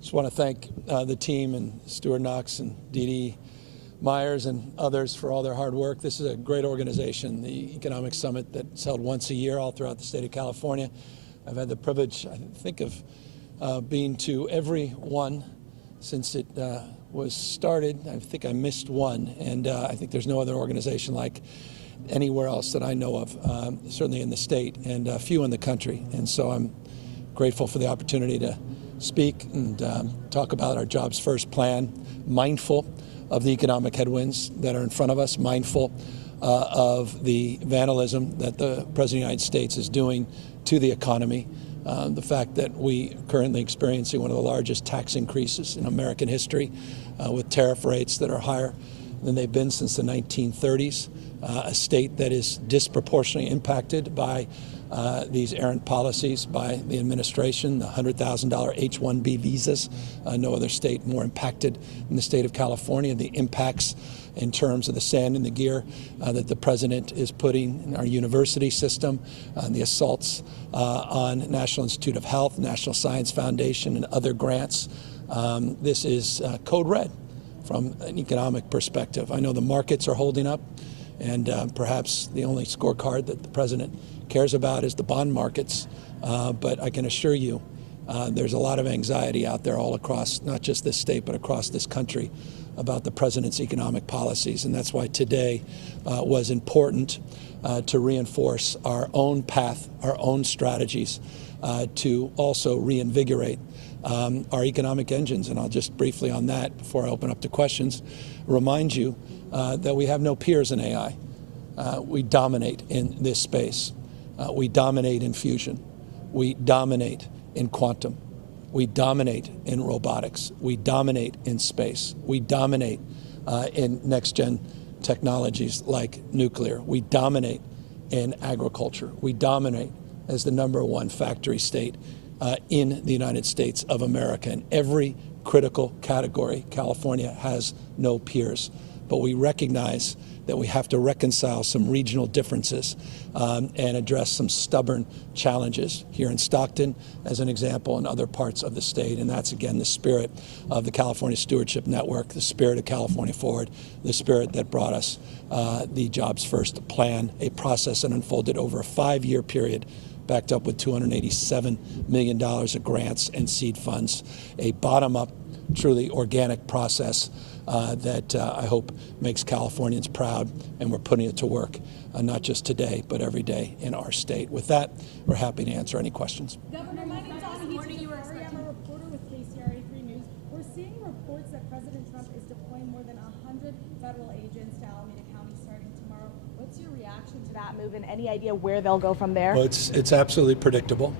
Just want to thank the team and Stuart Knox and Dee Dee Myers and others for all their hard work. This is a great organization, the Economic Summit that's held once a year all throughout the state of California. I've had the privilege, I think, of being to every one since it was started. I think I missed one, and I think there's no other organization like anywhere else that I know of, certainly in the state, and a few in the country. And so I'm grateful for the opportunity to speak and talk about our Jobs First plan, mindful of the economic headwinds that are in front of us, mindful of the vandalism that the President of the United States is doing to the economy, the fact that we are currently experiencing one of the largest tax increases in American history with tariff rates that are higher than they've been since the 1930s, a state that is disproportionately impacted by these errant policies by the administration, the $100,000 H-1B visas. No other state more impacted than the state of California. The impacts in terms of the sand in the gear that the president is putting in our university system, the assaults on National Institute of Health, National Science Foundation, and other grants. This is code red from an economic perspective. I know the markets are holding up, and perhaps the only scorecard that the president cares about is the bond markets. But I can assure you there's a lot of anxiety out there all across, not just this state, but across this country about the president's economic policies. And that's why today was important to reinforce our own path, our own strategies, to also reinvigorate our economic engines. And I'll just briefly on that, before I open up to questions, remind you that we have no peers in AI. We dominate in this space. We dominate in fusion. We dominate in quantum. We dominate in robotics. We dominate in space. We dominate in next-gen technologies like nuclear. We dominate in agriculture. We dominate as the #1 factory state in the United States of America. In every critical category, California has no peers. But we recognize that we have to reconcile some regional differences and address some stubborn challenges here in Stockton, as an example, and other parts of the state. And that's, again, the spirit of the California Stewardship Network, the spirit of California Forward, the spirit that brought us the Jobs First plan, a process that unfolded over a 5-year period, backed up with $287 million of grants and seed funds, a bottom-up, truly organic process that I hope makes Californians proud, and we're putting it to work, not just today, but every day in our state. With that, we're happy to answer any questions. Governor, my name is Anahita. I'm a reporter with KCRA 3 News. We're seeing reports that President Trump is deploying more than 100 federal agents to Alameda County starting tomorrow. What's your reaction to that move, and any idea where they'll go from there? Well, it's absolutely predictable.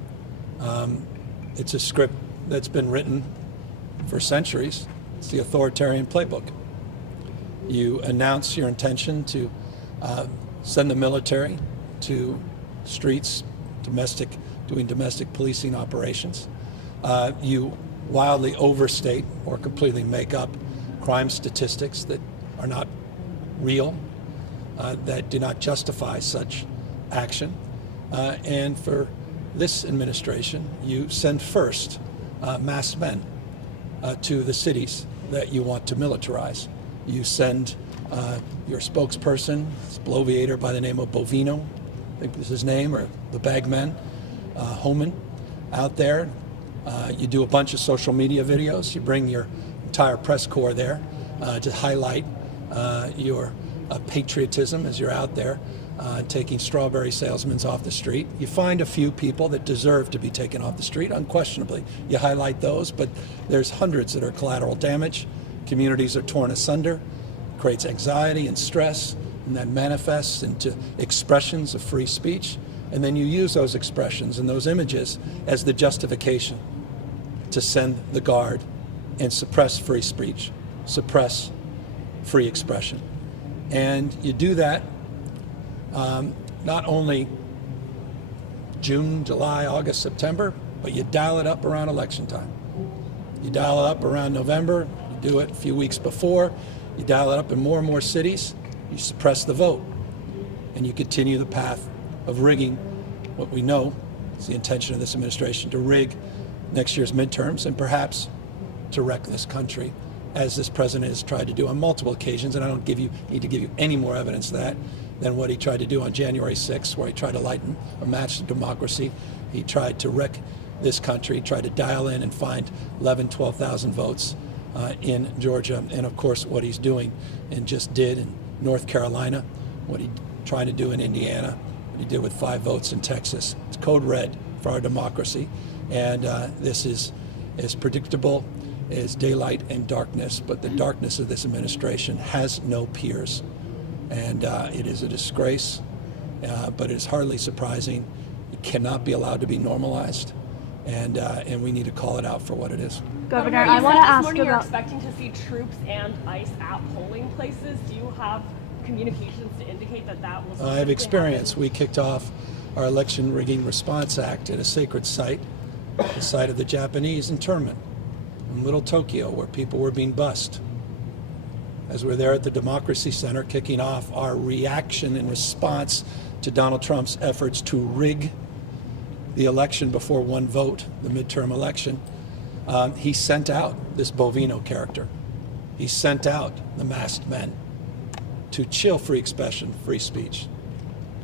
It's a script that's been written for centuries. It's the authoritarian playbook. You announce your intention to send the military to streets, doing domestic policing operations. You wildly overstate or completely make up crime statistics that are not real, that do not justify such action. And for this administration, you send first masked men to the cities that you want to militarize. You send your spokesperson, this bloviator by the name of Bovino, I think is his name, or the bagman, Homan, out there. You do a bunch of social media videos. You bring your entire press corps there to highlight your patriotism as you're out there taking strawberry salesmen off the street. You find a few people that deserve to be taken off the street, unquestionably. You highlight those, but there's hundreds that are collateral damage. Communities are torn asunder, creates anxiety and stress, and that manifests into expressions of free speech. And then you use those expressions and those images as the justification to send the guard and suppress free speech, suppress free expression. And you do that not only June, July, August, September, but you dial it up around election time. You dial it up around November, you do it a few weeks before, you dial it up in more and more cities, you suppress the vote, and you continue the path of rigging what we know is the intention of this administration, to rig next year's midterms and perhaps to wreck this country, as this president has tried to do on multiple occasions. And I don't need to give you any more evidence of that than what he tried to do on January 6th, where he tried to lighten or match the democracy. He tried to wreck this country, tried to dial in and find 11, 12,000 votes in Georgia. And of course, what he's doing and just did in North Carolina, what he tried to do in Indiana, what he did with 5 votes in Texas. It's code red for our democracy. And this is as predictable as daylight and darkness, but the darkness of this administration has no peers. And it is a disgrace, but it is hardly surprising. It cannot be allowed to be normalized, and we need to call it out for what it is. Governor, I want to ask this morning about. You're expecting to see troops and ICE at polling places. Do you have communications to indicate that that will? I have experience. We kicked off our Election Rigging Response Act at a sacred site, the site of the Japanese internment in Little Tokyo, where people were being bussed. As we're there at the Democracy Center kicking off our reaction and response to Donald Trump's efforts to rig the election before one vote, the midterm election, he sent out this Bovino character. He sent out the masked men to chill free expression, free speech,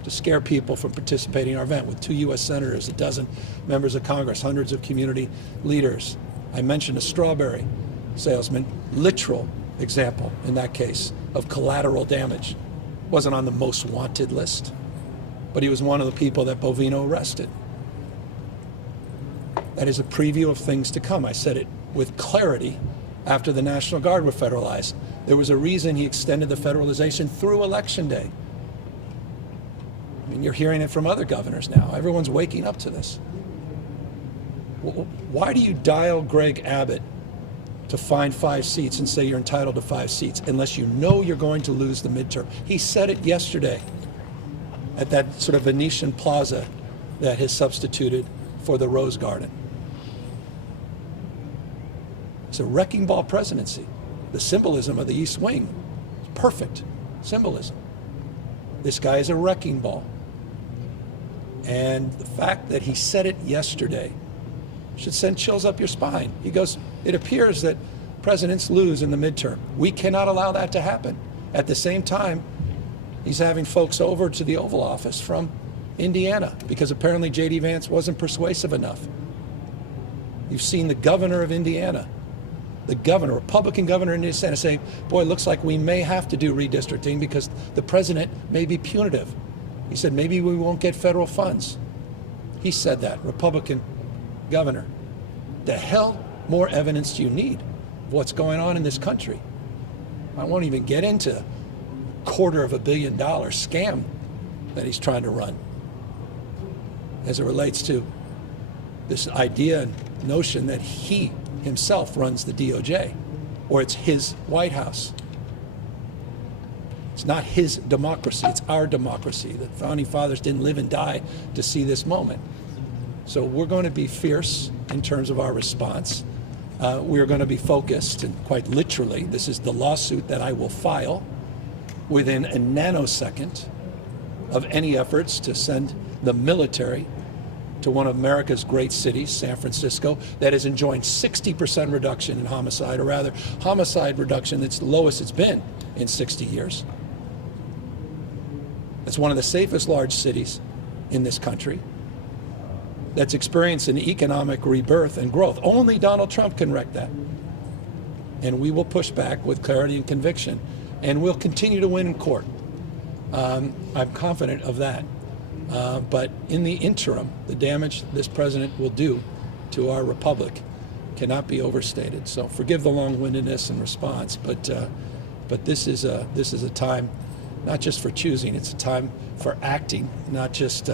to scare people from participating in our event with 2 U.S. senators, 12 members of Congress, hundreds of community leaders. I mentioned a strawberry salesman, literal example in that case of collateral damage. Wasn't on the most wanted list, but he was one of the people that Bovino arrested. That is a preview of things to come. I said it with clarity after the National Guard were federalized. There was a reason he extended the federalization through Election Day. I mean, you're hearing it from other governors now. Everyone's waking up to this. Why do you dial Greg Abbott to find 5 seats and say you're entitled to 5 seats unless you know you're going to lose the midterm? He said it yesterday at that sort of Venetian plaza that has substituted for the Rose Garden. It's a wrecking ball presidency. The symbolism of the East Wing is perfect symbolism. This guy is a wrecking ball. And the fact that he said it yesterday should send chills up your spine. He goes, it appears that presidents lose in the midterm. We cannot allow that to happen. At the same time, he's having folks over to the Oval Office from Indiana because apparently J.D. Vance wasn't persuasive enough. You've seen the governor of Indiana, the governor, Republican governor in Indiana, saying, boy, it looks like we may have to do redistricting because the president may be punitive. He said, maybe we won't get federal funds. He said that, Republican governor. The hell more evidence do you need of what's going on in this country? I won't even get into $250 million scam that he's trying to run as it relates to this idea and notion that he himself runs the DOJ, or it's his White House. It's not his democracy, it's our democracy. The founding fathers didn't live and die to see this moment. So we're going to be fierce in terms of our response. We're going to be focused, and quite literally, this is the lawsuit that I will file within a nanosecond of any efforts to send the military to one of America's great cities, San Francisco, that is enjoying 60% reduction in homicide, or rather, homicide reduction that's the lowest it's been in 60 years. It's one of the safest large cities in this country that's experiencing economic rebirth and growth. Only Donald Trump can wreck that. And we will push back with clarity and conviction, and we'll continue to win in court. I'm confident of that. But in the interim, the damage this president will do to our republic cannot be overstated. So forgive the long-windedness and response, but this is a time not just for choosing; it's a time for acting, not just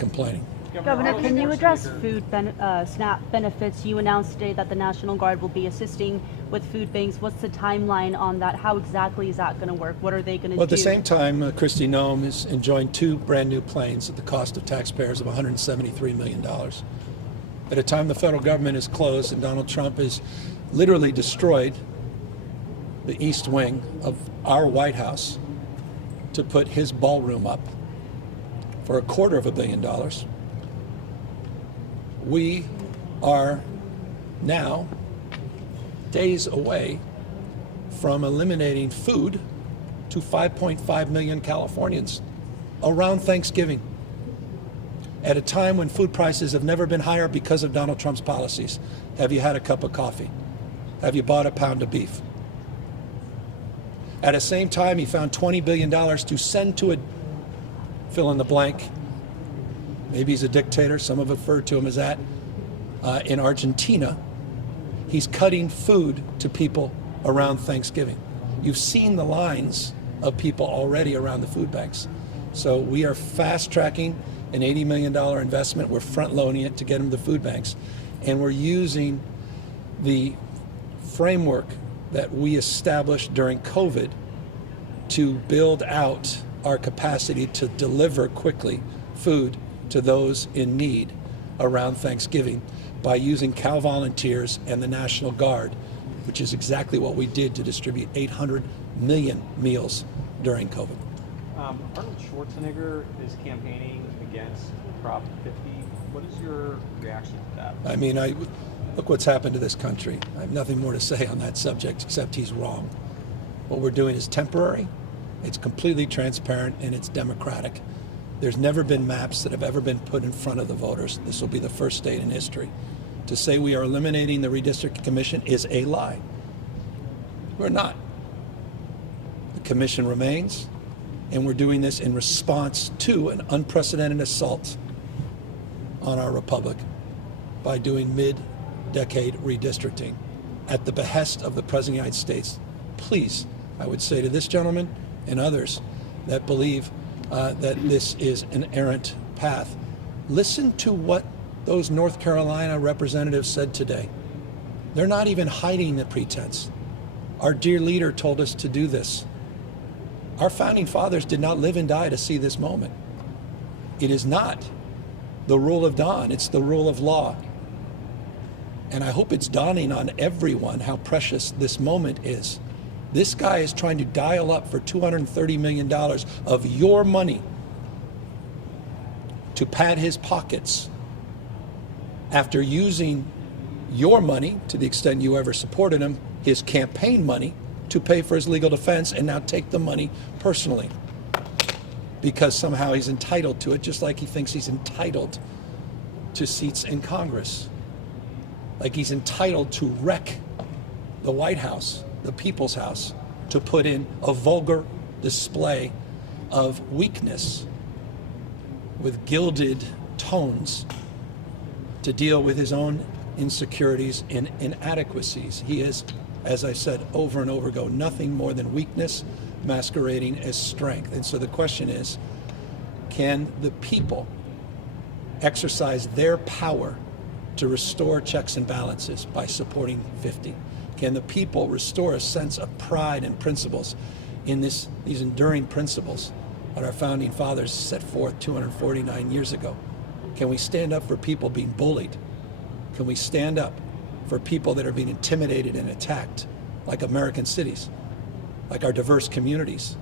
complaining. Governor, can you address food SNAP benefits? You announced today that the National Guard will be assisting with food banks. What's the timeline on that? How exactly is that going to work? What are they going to do? Well, at the same time, Kristi Noem is enjoying 2 brand new planes at the cost of taxpayers of $173 million. At a time the federal government is closed and Donald Trump has literally destroyed the East Wing of our White House to put his ballroom up for $250 million. We are now days away from eliminating food to 5.5 million Californians around Thanksgiving, at a time when food prices have never been higher because of Donald Trump's policies. Have you had a cup of coffee? Have you bought a pound of beef? At the same time, he found $20 billion to send to a fill in the blank. Maybe he's a dictator. Some have referred to him as that. In Argentina, he's cutting food to people around Thanksgiving. You've seen the lines of people already around the food banks. So we are fast tracking an $80 million investment. We're front loading it to get them to food banks. And we're using the framework that we established during COVID to build out our capacity to deliver quickly food to those in need around Thanksgiving by using Cal Volunteers and the National Guard, which is exactly what we did to distribute 800 million meals during COVID. Arnold Schwarzenegger is campaigning against Prop 50. What is your reaction to that? I mean, look what's happened to this country. I have nothing more to say on that subject except he's wrong. What we're doing is temporary, it's completely transparent, and it's democratic. There's never been maps that have ever been put in front of the voters. This will be the first state in history. To say we are eliminating the redistricting commission is a lie. We're not. The commission remains, and we're doing this in response to an unprecedented assault on our republic by doing mid-decade redistricting at the behest of the President of the United States. Please, I would say to this gentleman and others that believe that this is an errant path, listen to what those North Carolina representatives said today. They're not even hiding the pretense. Our dear leader told us to do this. Our founding fathers did not live and die to see this moment. It is not the rule of dawn, it's the rule of law. And I hope it's dawning on everyone how precious this moment is. This guy is trying to dial up for $230 million of your money to pad his pockets after using your money, to the extent you ever supported him, his campaign money, to pay for his legal defense, and now take the money personally because somehow he's entitled to it, just like he thinks he's entitled to seats in Congress, like he's entitled to wreck the White House, the People's House, to put in a vulgar display of weakness with gilded tones to deal with his own insecurities and inadequacies. He is, as I said over and over ago, nothing more than weakness masquerading as strength. And so the question is, can the people exercise their power to restore checks and balances by supporting 50? Can the people restore a sense of pride and principles in these enduring principles that our founding fathers set forth 249 years ago? Can we stand up for people being bullied? Can we stand up for people that are being intimidated and attacked, like American cities, like our diverse communities?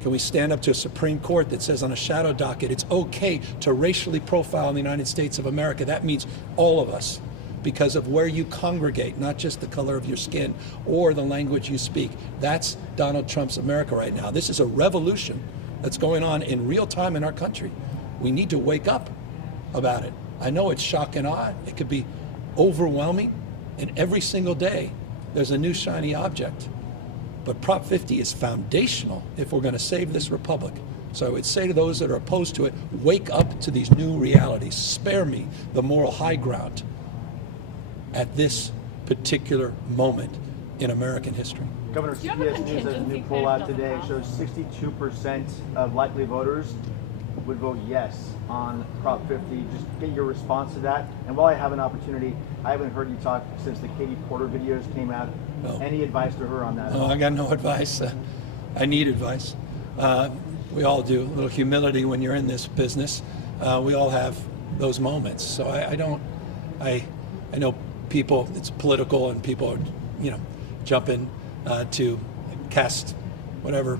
Can we stand up to a Supreme Court that says on a shadow docket it's okay to racially profile in the United States of America? That means all of us, because of where you congregate, not just the color of your skin or the language you speak. That's Donald Trump's America right now. This is a revolution that's going on in real time in our country. We need to wake up about it. I know it's shock and awe. It could be overwhelming, and every single day there's a new shiny object. But Prop 50 is foundational if we're going to save this republic. So I would say to those that are opposed to it, wake up to these new realities. Spare me the moral high ground at this particular moment in American history. Governor, you have a CBS News has a new contingency poll plan out for today. the It shows 62% of likely voters would vote yes on Prop 50. Just get your response to that. And while I have an opportunity, I haven't heard you talk since the Katie Porter videos came out. No. Any advice to her on that? No, I got no advice. I need advice. We all do. A little humility when you're in this business. We all have those moments. So I know people, it's political and people are, jumping to cast whatever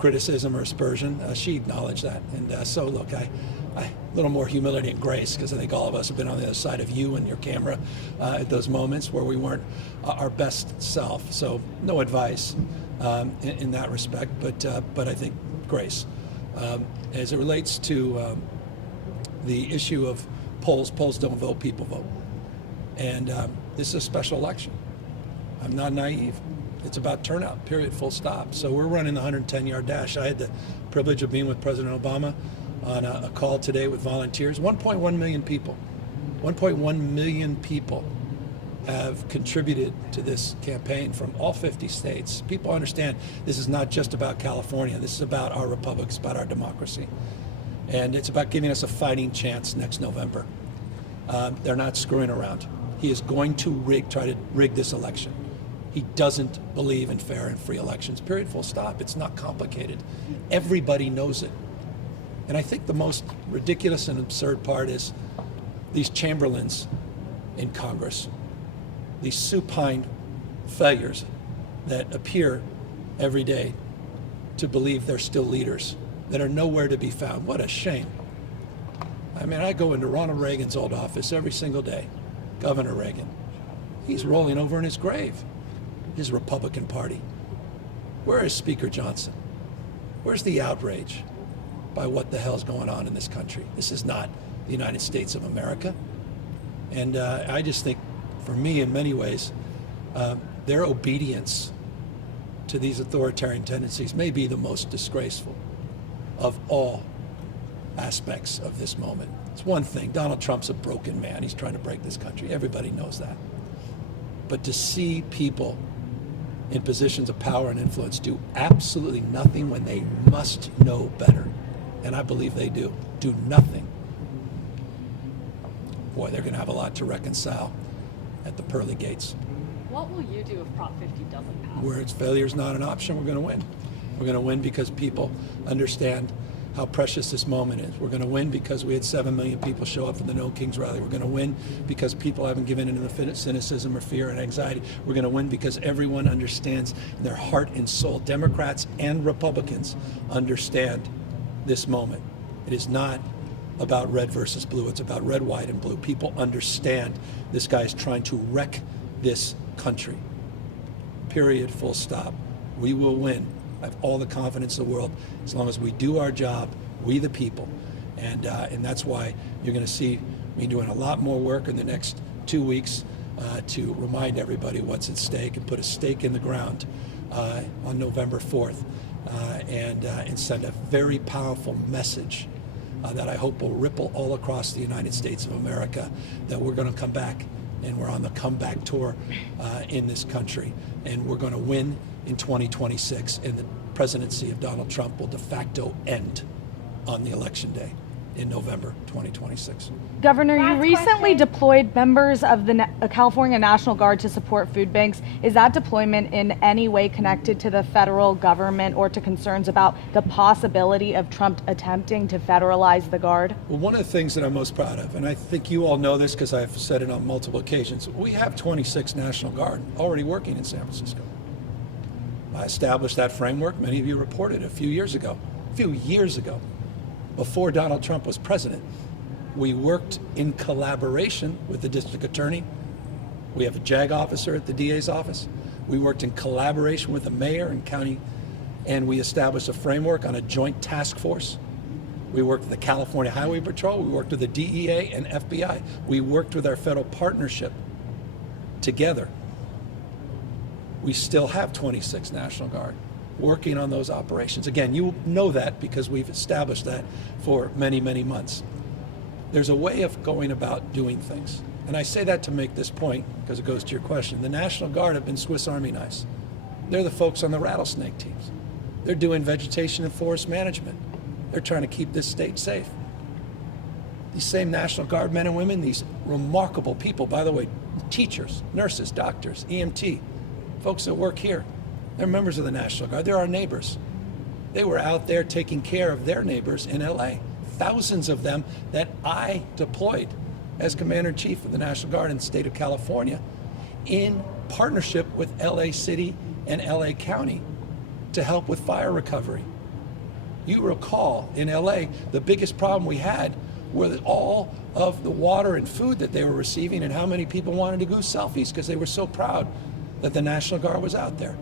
criticism or aspersion. She acknowledged that. And so, look, a little more humility and grace, because I think all of us have been on the other side of you and your camera at those moments where we weren't our best self. So no advice in that respect, but I think grace. As it relates to the issue of polls don't vote, people vote. And this is a special election. I'm not naive. It's about turnout, period, full stop. So we're running the 110-yard dash. I had the privilege of being with President Obama on a call today with volunteers. 1.1 million people. 1.1 million people have contributed to this campaign from all 50 states. People understand this is not just about California. This is about our republic. It's about our democracy. And it's about giving us a fighting chance next November. They're not screwing around. He is going to try to rig this election. He doesn't believe in fair and free elections, period, full stop. It's not complicated. Everybody knows it. And I think the most ridiculous and absurd part is these Chamberlains in Congress, these supine failures that appear every day to believe they're still leaders, that are nowhere to be found. What a shame. I mean, I go into Ronald Reagan's old office every single day, Governor Reagan. He's rolling over in his grave, his Republican Party. Where is Speaker Johnson? Where's the outrage by what the hell's going on in this country? This is not the United States of America. And I just think, for me, in many ways, their obedience to these authoritarian tendencies may be the most disgraceful of all aspects of this moment. It's one thing, Donald Trump's a broken man. He's trying to break this country. Everybody knows that. But to see people in positions of power and influence do absolutely nothing when they must know better, and I believe they do nothing, boy, they're going to have a lot to reconcile at the pearly gates. What will you do if Prop 50 doesn't pass? Where its failure is not an option, we're going to win. We're going to win because people understand how precious this moment is. We're going to win because we had 7 million people show up for the No Kings rally. We're going to win because people haven't given in to the cynicism or fear and anxiety. We're going to win because everyone understands in their heart and soul. Democrats and Republicans understand this moment. It is not about red versus blue. It's about red, white, and blue. People understand this guy is trying to wreck this country. Period, full stop. We will win. I have all the confidence in the world as long as we do our job, we the people. And that's why you're going to see me doing a lot more work in the next 2 weeks to remind everybody what's at stake and put a stake in the ground on November 4th and send a very powerful message that I hope will ripple all across the United States of America, that we're going to come back, and we're on the comeback tour in this country, and we're going to win in 2026, and the presidency of Donald Trump will de facto end on the election day in November 2026. Governor, you recently deployed members of the California National Guard to support food banks. Is that deployment in any way connected to the federal government or to concerns about the possibility of Trump attempting to federalize the Guard? Well, one of the things that I'm most proud of, and I think you all know this because I've said it on multiple occasions, we have 26 National Guard already working in San Francisco. I established that framework. Many of you reported a few years ago, before Donald Trump was president. We worked in collaboration with the district attorney. We have a JAG officer at the DA's office. We worked in collaboration with the mayor and county, and we established a framework on a joint task force. We worked with the California Highway Patrol. We worked with the DEA and FBI. We worked with our federal partnership together. We still have 26 National Guard working on those operations. Again, you know that because we've established that for many, many months. There's a way of going about doing things. And I say that to make this point because it goes to your question. The National Guard have been Swiss Army knives. They're the folks on the rattlesnake teams. They're doing vegetation and forest management. They're trying to keep this state safe. These same National Guard men and women, these remarkable people, by the way, teachers, nurses, doctors, EMT, folks that work here, they're members of the National Guard. They're our neighbors. They were out there taking care of their neighbors in LA. Thousands of them that I deployed as Commander-in-Chief of the National Guard in the state of California in partnership with LA City and LA County to help with fire recovery You recall in LA, the biggest problem we had were that all of the water and food that they were receiving, and how many people wanted to do selfies because they were so proud that the National Guard was out there.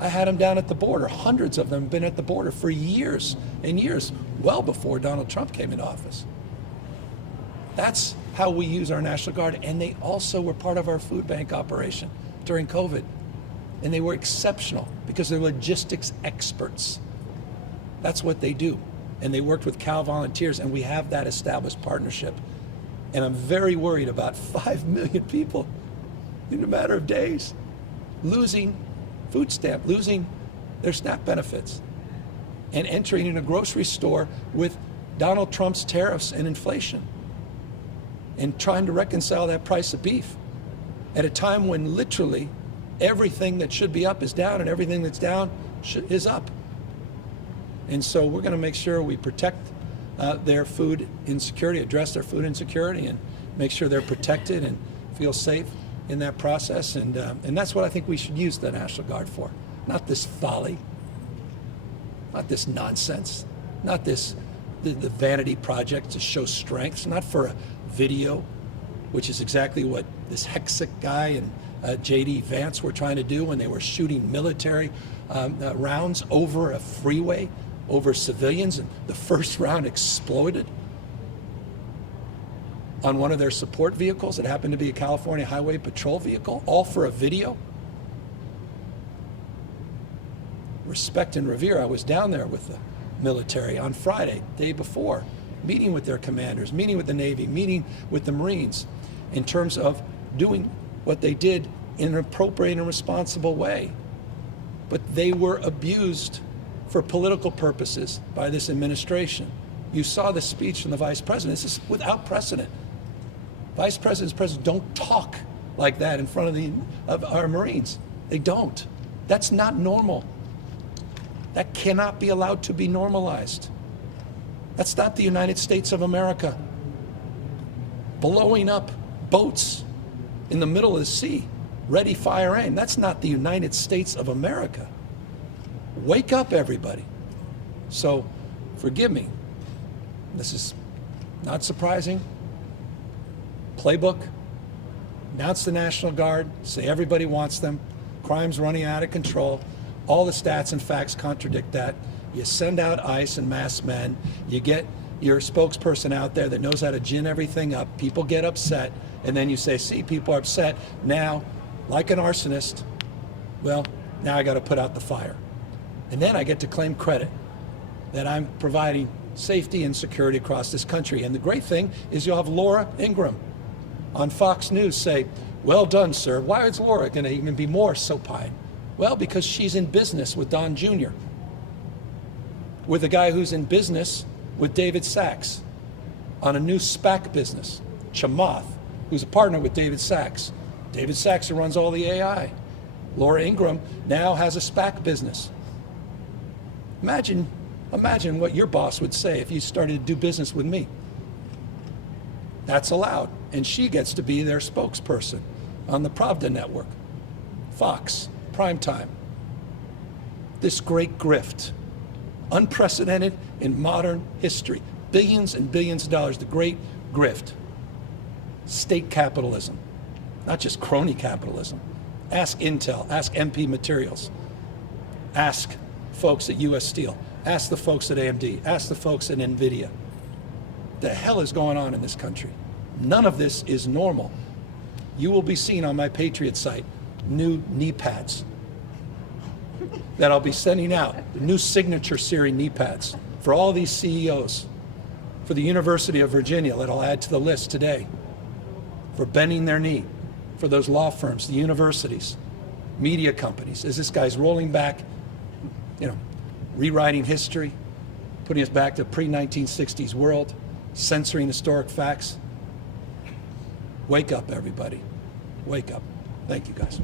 I had them down at the border. Hundreds of them have been at the border for years and years, well before Donald Trump came into office. That's how we use our National Guard, and they also were part of our food bank operation during COVID. And they were exceptional because they're logistics experts. That's what they do. And they worked with Cal Volunteers, and we have that established partnership. And I'm very worried about 5 million people in a matter of days losing food stamp, losing their SNAP benefits, and entering in a grocery store with Donald Trump's tariffs and inflation, and trying to reconcile that price of beef at a time when literally everything that should be up is down and everything that's down is up. And so we're going to make sure we protect their food insecurity, address their food insecurity, and make sure they're protected and feel safe in that process. And that's what I think we should use the National Guard for. Not this folly, not this nonsense, not this the vanity project to show strengths, not for a video, which is exactly what this Hexic guy and J.D. Vance were trying to do when they were shooting military rounds over a freeway, over civilians, and the first round exploded on one of their support vehicles. It happened to be a California Highway Patrol vehicle, all for a video. Respect and revere. I was down there with the military on Friday, day before, meeting with their commanders, meeting with the Navy, meeting with the Marines in terms of doing what they did in an appropriate and responsible way. But they were abused for political purposes by this administration. You saw the speech from the vice president. This is without precedent. Vice presidents, presidents don't talk like that in front of our Marines. They don't. That's not normal. That cannot be allowed to be normalized. That's not the United States of America. Blowing up boats in the middle of the sea, ready, fire, aim. That's not the United States of America. Wake up, everybody. So, forgive me. This is not surprising. Playbook. Announce the National Guard. Say everybody wants them. Crime's running out of control. All the stats and facts contradict that. You send out ICE and masked men. You get your spokesperson out there that knows how to gin everything up. People get upset. And then you say, see, people are upset. Now, like an arsonist, well, now I got to put out the fire. And then I get to claim credit that I'm providing safety and security across this country. And the great thing is you'll have Laura Ingraham on Fox News say, well done, sir. Why is Laura going to even be more supine? Well, because she's in business with Don Jr., with a guy who's in business with David Sachs on a new SPAC business, Chamath, who's a partner with David Sachs. David Sachs, who runs all the AI. Laura Ingraham now has a SPAC business. Imagine what your boss would say if you started to do business with me. That's allowed. And she gets to be their spokesperson on the Pravda network, Fox, primetime. This great grift, unprecedented in modern history. Billions and billions of dollars, the great grift. State capitalism, not just crony capitalism. Ask Intel, ask MP Materials, ask folks at US Steel, ask the folks at AMD, ask the folks at NVIDIA. The hell is going on in this country? None of this is normal. You will be seeing on my Patriot site new knee pads that I'll be sending out, new signature series knee pads for all these CEOs, for the University of Virginia that I'll add to the list today, for bending their knee, for those law firms, the universities, media companies, as this guy's rolling back, rewriting history, putting us back to pre-1960s world, censoring historic facts. Wake up, everybody. Wake up. Thank you, guys.